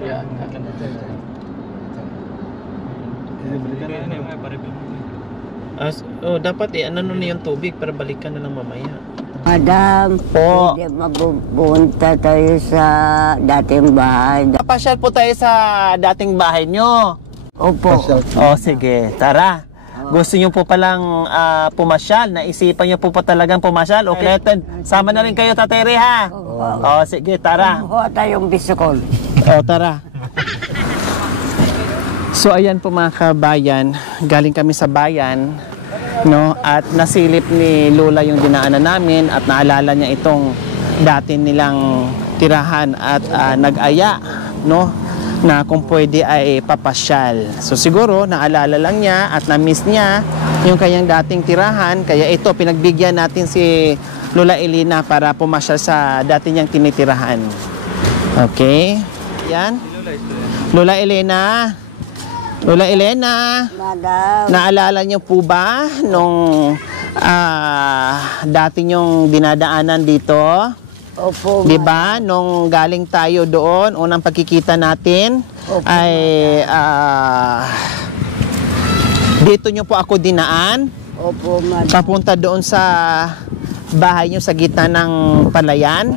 Ya, akan ada. Dapat ano na yung tubig para balikan na lang mamaya. Madam, Po. pwede mapupunta tayo sa dating bahay. Papasyal po tayo sa dating bahay nyo. Opo. O sige, tara. Gusto nyo po palang pumasyal? Naisipan nyo po pa talagang pumasyal? Okay, sama na rin kayo, Tatay Ray, ha? O sige, tara. Kuha tayong bisikol. O tara. So ayan po mga kabayan, galing kami sa bayan, no, at nasilip ni Lola yung dinaanan namin at naalala niya itong dati nilang tirahan at nag-aya, no, na kung pwede ay papasyal. So siguro naalala lang niya at na-miss niya yung kanyang dating tirahan, kaya ito pinagbigyan natin si Lola Elena para pumasyal sa dati niyang tinitirahan. Okay? Yan. Lola Elena. Lola Elena, Madam. naalala niyo po ba nung dati niyong dinadaanan dito? Opo, Di ba? Nung galing tayo doon, unang pagkikita natin, Opo, ay dito niyo po ako dinaan. Opo, madam. Papunta doon sa bahay niyo sa gitna ng palayan.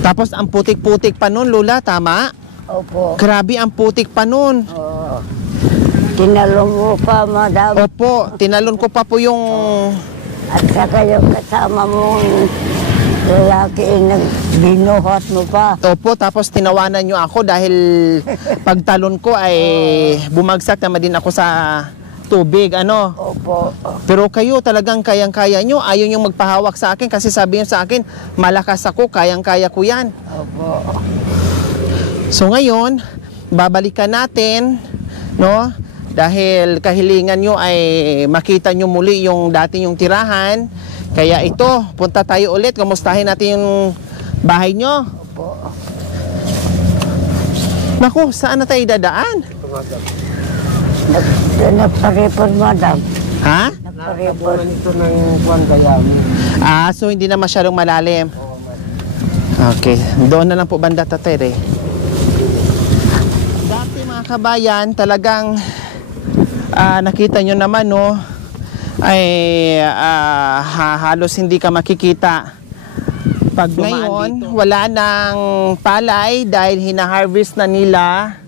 Tapos ang putik-putik pa noon, Lola, tama? Opo. Grabe ang putik pa noon. Oo. Tinalong mo pa, madam. Opo, tinalon ko pa po yung... At saka yung kasama mong lalaki, binuhat mo pa. Opo, tapos tinawanan nyo ako dahil pagtalon ko ay bumagsak naman din ako sa tubig, ano. Opo. Pero kayo talagang kayang-kaya nyo, ayaw nyo magpahawak sa akin kasi sabi nyo sa akin, malakas ako, kayang-kaya ko yan. Opo. So ngayon, babalikan natin, no? Dahil kahilingan nyo ay makita nyo muli yung dati yung tirahan. Kaya ito, punta tayo ulit, kumustahin natin yung bahay nyo. Opo. Naku, saan na tayo dadaan? Nagparepon, madam. Ha? Nagparepon. Ito ng kuwan kaya mo. So hindi na masyadong malalim. Okay, doon na lang po banda, Tatay Ray. Dati mga kabayan, talagang nakita nyo naman, no, ay halos hindi ka makikita. Pag ngayon, wala nang palay dahil hina-harvest na nila.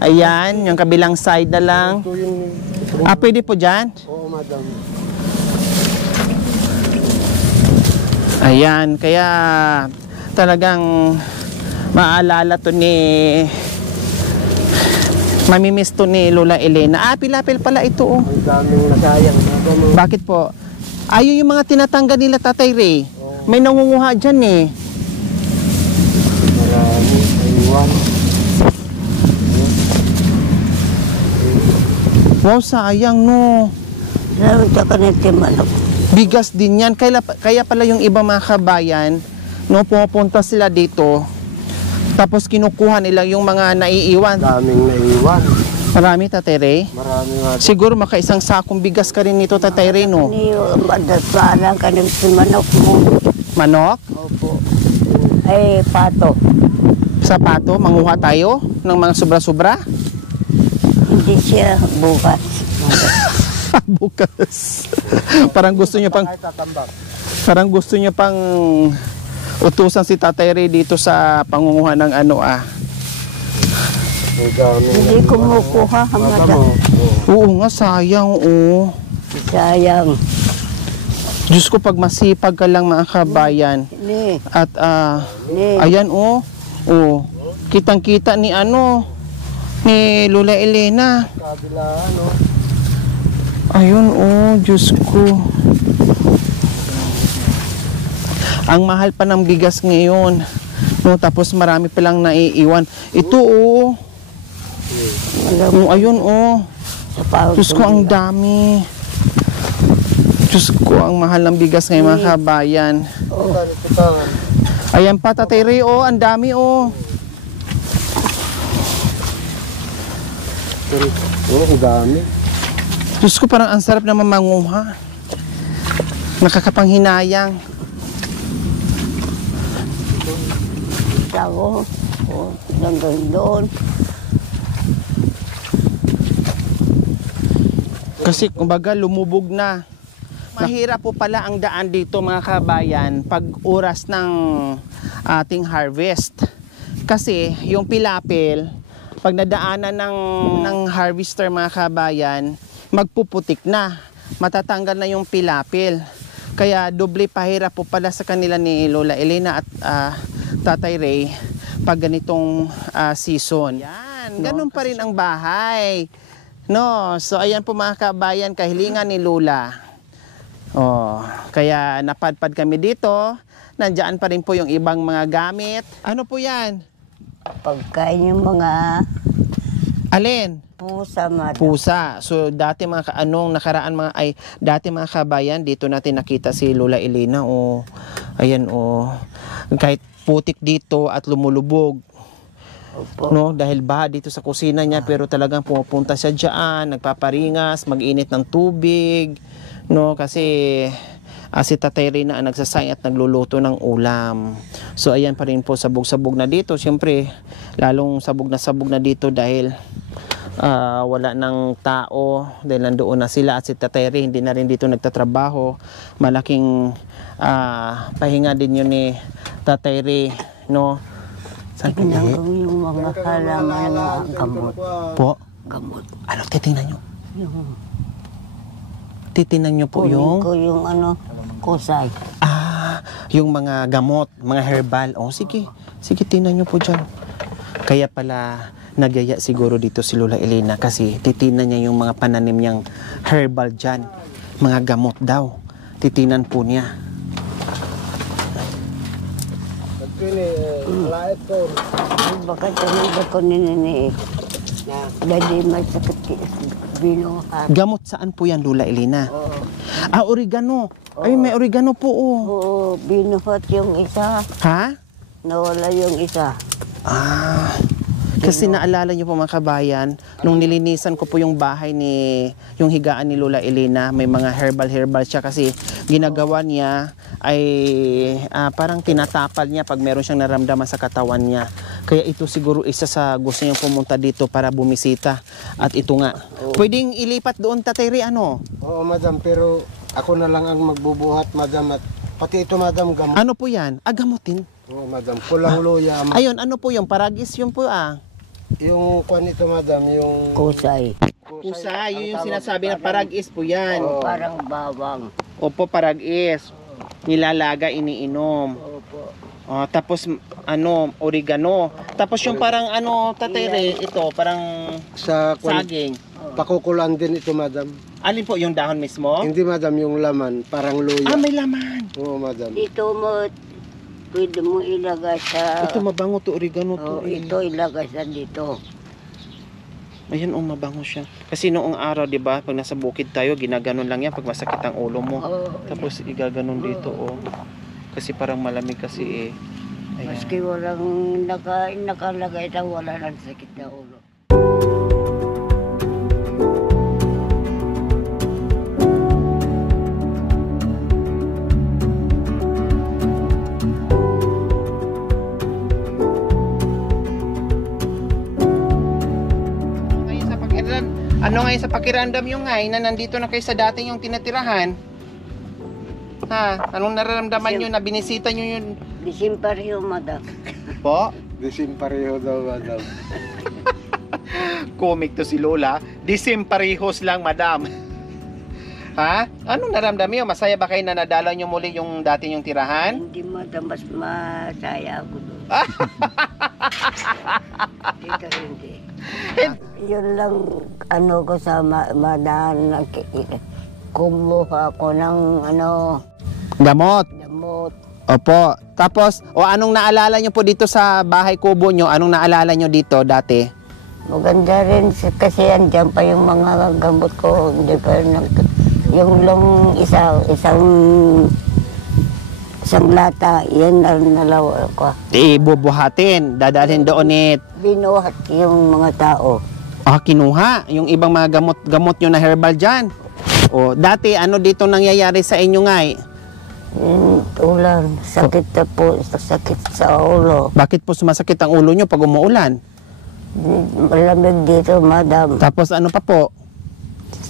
Ayan, yung kabilang side na lang. Ito yung... Pwede po dyan? Oo, madam. Ayan, kaya talagang maalala to ni mamimiss to ni Lola Elena. Pilapil pala ito, oh. Ang daming nasayang. Bakit po? Ayun yung mga tinatangga nila, Tatay Ray. May nangunguha dyan eh. Marami. Aywan. Wow, sayang, no. Naunta ka na manok. Bigas din yan. Kaya pala yung iba mga kabayan, no, pumupunta sila dito, tapos kinukuha nila yung mga naiiwan. Daming naiwan. Marami, Tatay Ray. Marami nga. Siguro maka isang sakong bigas ka rin nito, Tatay Ray, no? Madaspalan ka ng manok mo. Manok? Opo. Ay, pato. Sa pato, manguha tayo ng mga sobra-sobra? Hindi siya bukas. Bukas. Parang gusto niyo pang... Ay, tatambak. Parang gusto niya pang utusan si Tatay Ray dito sa pangunguha ng ano. Ang daming Hindi kumukuha, madam. Oo nga, sayang, oo. Sayang. Diyos ko, pag masipag ka lang mga kabayan. Ni. At Ni. ayan, oh. Oh. Kitang-kita ni ano, ni Lola Elena. Kabila, ano? Ayun, oh, Diyos ko. Ang mahal pa ng bigas ngayon. No, tapos marami pa lang naiiwan. Ito, oh. Ayun, oh. Diyos ko, ang dami. Diyos ko, ang mahal ng bigas ngayon, mga kabayan. Ayan pa, Tatay Ray, oh. Ang dami, oh. Oo, ang dami. Diyos ko, parang ang sarap na mamanguha. Nakakapanghinayang. Ako. O, hanggang doon. Kasi kumbaga lumubog na. Mahirap po pala ang daan dito mga kabayan pag oras ng ating harvest. Kasi yung pilapil, pag nadaanan ng harvester mga kabayan, magpuputik na. Matatanggal na yung pilapil. Kaya doble pahirap po pala sa kanila ni Lola Elena at Tatay Ray pag ganitong season. Yan, ganun pa rin ang bahay. No, so ayan po mga kabayan, kahilingan ni Lola. Oh, kaya napadpad kami dito. Nandiyan pa rin po yung ibang mga gamit. Ano po yan? Pagkain yung mga Alin? pusa, madam. Pusa. So dati dati mga kabayan, dito natin nakita si Lola Elena. Oh, ayan kahit putik dito at lumulubog. Opo. No, dahil baha dito sa kusina niya, pero talagang pumupunta siya diyan, nagpaparingas, mag-init ng tubig, no, kasi si Tatay Ray na ang nagsasay at nagluluto ng ulam. So ayan pa rin po, sabog-sabog na dito. Siyempre, lalong sabog na dito dahil wala ng tao, dahil nandoon na sila at si Tatay Ray hindi na rin dito nagtatrabaho. Malaking pahinga din yun ni Tatay Ray, no. Tignan ko yung mga halaman na gamot. Po? Gamot. Ano, titingnan nyo? Yung Titingnan nyo po yung... ko yung kusay. Yung mga gamot, mga herbal. Oh, sige. Sige, tingnan nyo po dyan. Kaya pala nagyaya siguro dito si Lola Elena kasi titingnan niya yung mga pananim niyang herbal dyan. Mga gamot daw. Titingnan po niya. Lahat ko. Baka tumanda ko nini. Dadi may sakit binuhat. Gamot saan po yan, Lola Elena? Oo. Oregano. Ay, may oregano po, oh. Oo, binuhat yung isa. Ha? Nawala yung isa. Kasi naalala niyo po mga kabayan, nung nilinisan ko po yung bahay yung higaan ni Lola Elena, may mga herbal siya kasi ginagawa niya ay parang tinatapal niya pag meron siyang naramdaman sa katawan niya. Kaya ito siguro isa sa gusto niyang pumunta dito para bumisita. At ito nga, pwedeng ilipat doon, Tatay Ray, ano? Oo, madam, pero ako na lang ang magbubuhat, madam, at pati ito, madam, gamot. Ano po yan? Gamutin. Oo, madam, pulang luya. Ayun, ano po yung paragis yun po Yung kwan ito, madam, yung... Kusay. Pusa, yun yung sinasabi na paragis po yan. Oo, parang bawang. Opo, paragis. Nilalaga, iniinom. Opo. Tapos oregano. Tapos yung parang Tatay Ray, ito parang Sa kwan, saging. pakukulan din ito, madam. Alin po yung dahon mismo? Hindi, madam, yung laman, parang luya. May laman. Oo, madam. Dito mo, pwede mo ilagay sa... Ito mabango to, oregano to. Oh, ito ilagay sa dito. Ayan, mabango siya. Kasi noong araw, 'di ba, pag nasa bukid tayo, ginaganon lang yan pag masakit ang ulo mo. Oh, Tapos igaganon dito, Kasi parang malamig kasi Ayan. maski walang nakalagay na wala ng sakit na ulo. Ano ngayon sa pakiramdam yung na nandito na kayo sa dati yung tinatirahan? Ha? Anong nararamdaman nyo na binisita nyo yun? Disimper yung madam. Po? Disim pareho daw, madam. Comic to si Lola. Disimparehos lang, madam. Ha? Anong naramdaman nyo? Masaya ba kayo na nadalaw nyo muli yung dati yung tirahan? Hindi madam, mas masaya ako doon. Dito hindi. Yun lang ko sa madaan, kumuha ko ng Gamot. gamot. Opo. Tapos, anong naalala nyo po dito sa bahay kubo nyo? Anong naalala nyo dito dati? Maganda rin kasi andyan pa yung mga gamot ko. Hindi pa yung lang isang lata, yan nalawa ko. Bubuhatin. Dadalhin doon Binuhat yung mga tao. Kinuha. Yung ibang mga gamot nyo na herbal dyan. Dati, dito nangyayari sa inyo Ulan, sakit na po, sakit sa ulo. Bakit po sumasakit ang ulo nyo pag umuulan? Malamig dito, madam. Tapos ano pa po?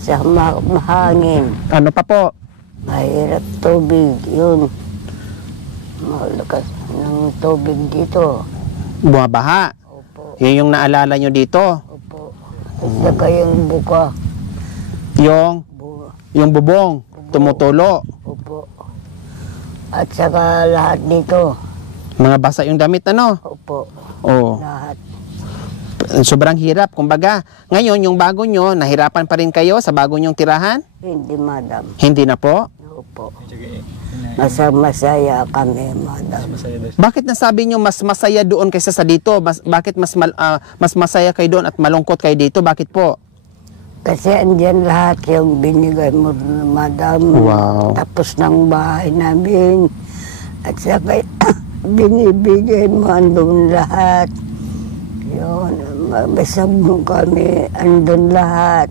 Sa mahangin. Ano pa po? Mahirap tubig, yun. Malakas ng tubig dito. Bumabaha. Opo, Yun yung naalala nyo dito. opo. At saka yung buka. Yung, Bu yung bubong, tumutulo. Opo. At saka lahat dito. Mga basa yung damit, ano? Opo, Oo. lahat. Sobrang hirap, kumbaga. Ngayon, yung bago nyo, nahirapan pa rin kayo sa bago nyong tirahan? Hindi, madam. Hindi na po? Opo. Masaya kami, madam. Bakit nasabi nyo mas masaya doon kaysa sa dito? Bakit mas masaya kayo doon at malungkot kayo dito? Bakit po? Kasi andyan lahat yung binigay mo, madam. Wow. Tapos ng bahay namin. At saka binibigay mo andun lahat. Yun, mabasag mo kami, andun lahat.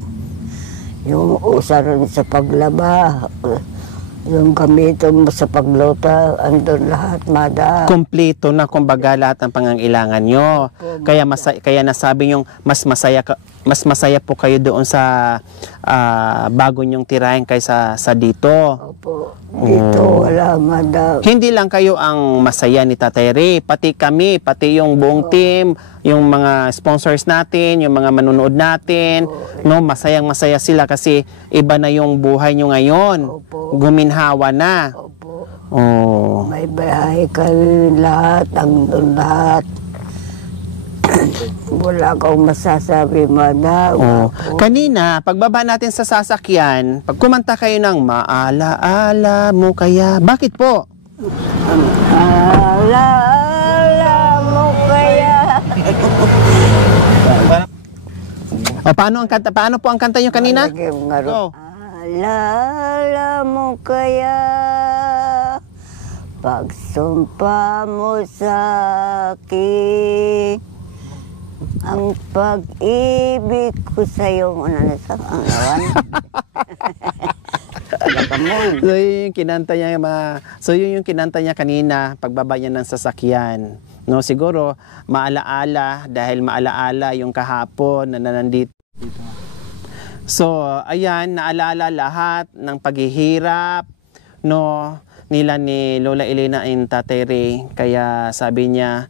Yung usaran sa paglaba, yung gamiton mo sa pagluto, andun lahat, madam. Kompleto na kumbaga lahat ng pangangailangan nyo. Kaya nasabi nyo mas masaya po kayo doon sa bago nyong tirahin kaysa sa dito. Opo, dito wala, madam. Hindi lang kayo ang masaya ni Tatay Ray, pati kami, pati yung buong team, yung mga sponsors natin, yung mga manunood natin, no, masayang-masaya sila kasi iba na yung buhay nyo ngayon. Opo. Guminhawa na. Opo. Oh. May bahay kayo lahat, andun lahat. Wala akong masasabi, madam. Oh. Kanina, pagbaba natin sa sasakyan, pag kumanta kayo ng maalaala mo kaya, bakit po? Alaala mo kaya. Paano po ang kanta nyo kanina? Go. Alaala mo kaya pagsumpa mo sa akin ang pag-ibig ko sa'yo. Ano na sa pangawan? So yun yung kinanta niya, yun yung kinanta niya kanina, pagbaba niya ng sasakyan. No, siguro maalaala dahil maalaala yung kahapon na nandito. So, ayan, naalala lahat ng paghihirap, no, nila ni Lola Elena and Tatay Ray. Kaya sabi niya,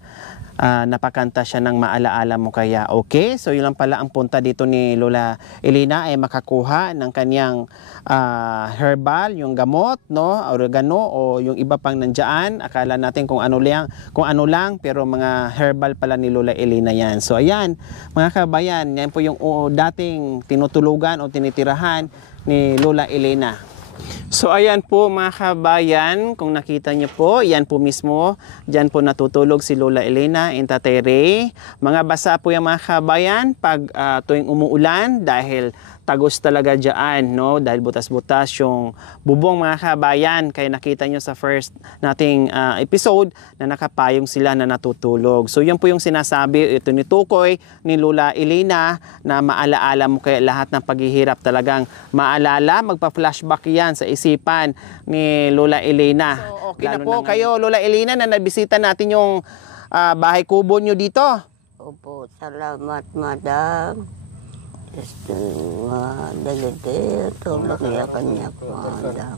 napakanta siya ng maalaala mo kaya. Okay, so yun lang pala ang punta dito ni Lola Elena ay makakuha ng kanyang herbal, yung gamot, no, oregano o yung iba pang nandiyan. Akala natin kung ano lang, pero mga herbal pala ni Lola Elena yan. So ayan, mga kabayan, yan po yung dating tinutulugan o tinitirahan ni Lola Elena. So ayan po mga kabayan, kung nakita nyo po, yan po mismo, dyan po natutulog si Lola Elena and Tatay Ray. Mga basa po yung mga kabayan pag tuwing umuulan dahil tagos talaga dyan, no? Dahil butas-butas yung bubong mga kabayan. Kaya nakita nyo sa first nating episode na nakapayong sila na natutulog. So yan po yung sinasabi, ito ni Tukoy, ni Lola Elena, na maalaala mo kaya lahat ng paghihirap talagang maalala, magpa-flashback yan sa isipan ni Lola Elena. So okay na po kayo, Lola Elena, na nabisita natin yung bahay kubo nyo dito. Opo, salamat, madam. Dalite, tulog niya kanya po, madam.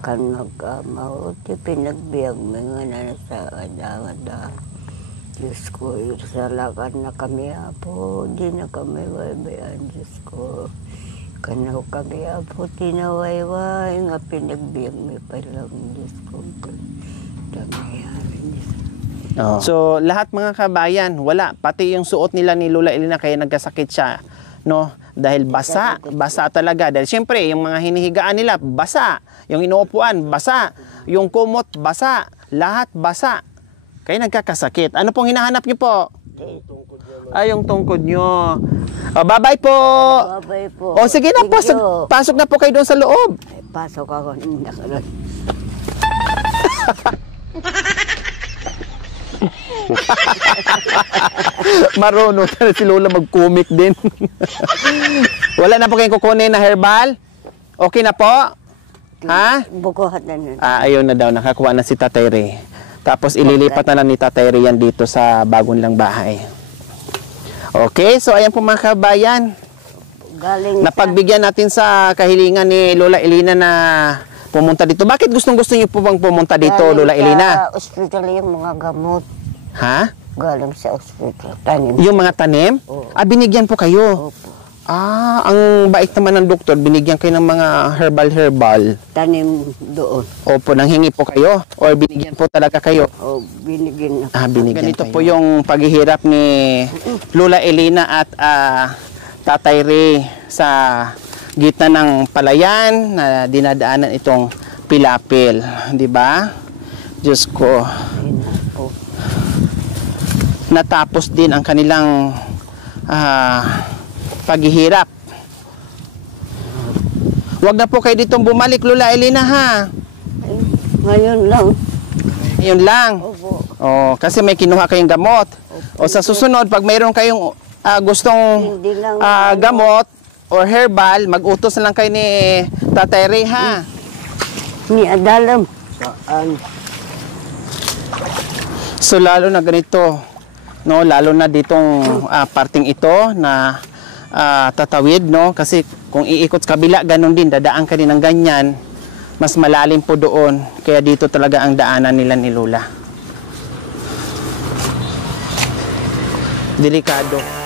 Kan nagkamauti, pinagbiag mga na sa adamada. Diyos ko, salakan na kami po, di na kami baybayan, Diyos ko. Kanaw kami po, tinawayway, nga pinagbiag may palang, Diyos ko. Damihan, Diyos ko. Oh. So lahat mga kabayan, wala, pati yung suot nila ni Lola Elena kaya nagkasakit siya, no, dahil basa talaga. Dahil siyempre yung mga hinihigaan nila basa, yung inuupuan basa, yung kumot basa, lahat basa, kaya nagkakasakit. Ano pong hinahanap niyo po? Ay, yung tungkod nyo. Bye-bye po. Bye-bye po. O sige na po, pasok na po kayo doon sa loob. Ay, pasok ako. Marunong na si Lola mag-comic din. Wala na po kayong kukunin na herbal? Okay na po? Ha? Bukuhat na nun. Ayaw na daw, nakakuha na si Tatay Ray. Tapos ililipat na lang ni Tatay Ray yan dito sa bagong lang bahay. Okay, so ayan po mga kabayan. Galing Napagbigyan natin sa kahilingan ni Lola Elina na pumunta dito. Bakit gustong-gusto niyo po bang pumunta dito, Lola Elina? sa ospital yung mga gamot. Ha? Galing sa ospital. Tanim. Yung mga tanim? Oo. Binigyan po kayo? Opo. Ang bait naman ng doktor, binigyan kayo ng mga herbal. Tanim doon. Opo, nanghingi po kayo? Or binigyan po talaga kayo? O binigyan na. Binigyan Ganito po yung paghihirap ni Lola Elina at Tatay Ray sa gitna ng palayan na dinadaanan itong pilapil. Di ba? Diyos ko. Ayun na po. Natapos din ang kanilang paghihirap. Huwag na po kayo ditong bumalik, Lola Elina, ha? Ay, ngayon lang. Yun lang. Opo. Kasi may kinuha kayong gamot. O sa susunod, pag mayroon kayong gustong Hindi lang gamot or herbal, mag-utos na lang kayo ni Tatay Ray, ha? Ni Adalam. Saan? So lalo na ganito, no, lalo na ditong parting ito na tatawid, no, kasi kung iikot sa kabila ganun din, dadaan ka din ng ganyan, mas malalim po doon, kaya dito talaga ang daanan nila ni Lola. Delikado.